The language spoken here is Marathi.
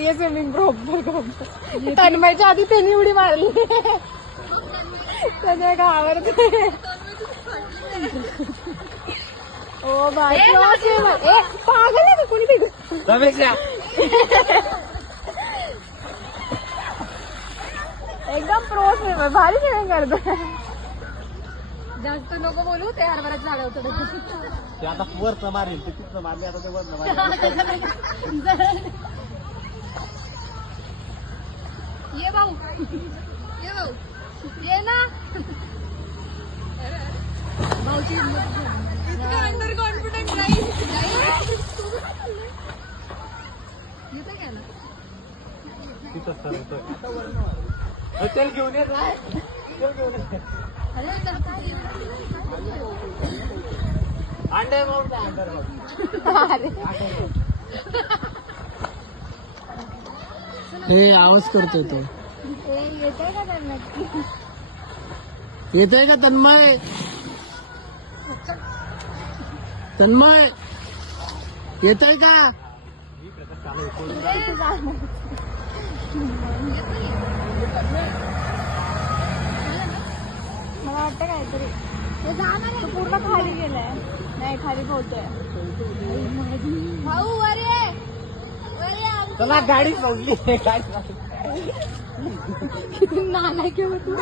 येते स्विमिंग प्रॉपर. तन्मयच्या आधी त्यांनी उडी मारली. त्याच्या गावावरती. ओ बाय पागल आहे का कोणी ते. एकदम प्रो स्विमर, भारी स्विमिंग करतो. जास्त नको बोलू, ते हरभऱ्यात झाड होतं. ते आता वर मारेल, ते तिथं मारले, आता ते वर मारेल. ये भाऊ, ये भाऊ, ये ना भाऊची अंडर कॉन्फिडंट नाही. येतं काय ना तिथं तेल घेऊन येत नाही. अंडे हे आवाज करतोय तो. येतोय का तर नक्की. येतोय का तन्मय? तन्मय येतोय का? मला वाटतं काहीतरी ते पूर्ण खाली गेलंय. नाही खाली पोहोचतोय. भाऊ अरे चला गाडी सोडली. गाडी नाना किंवा तू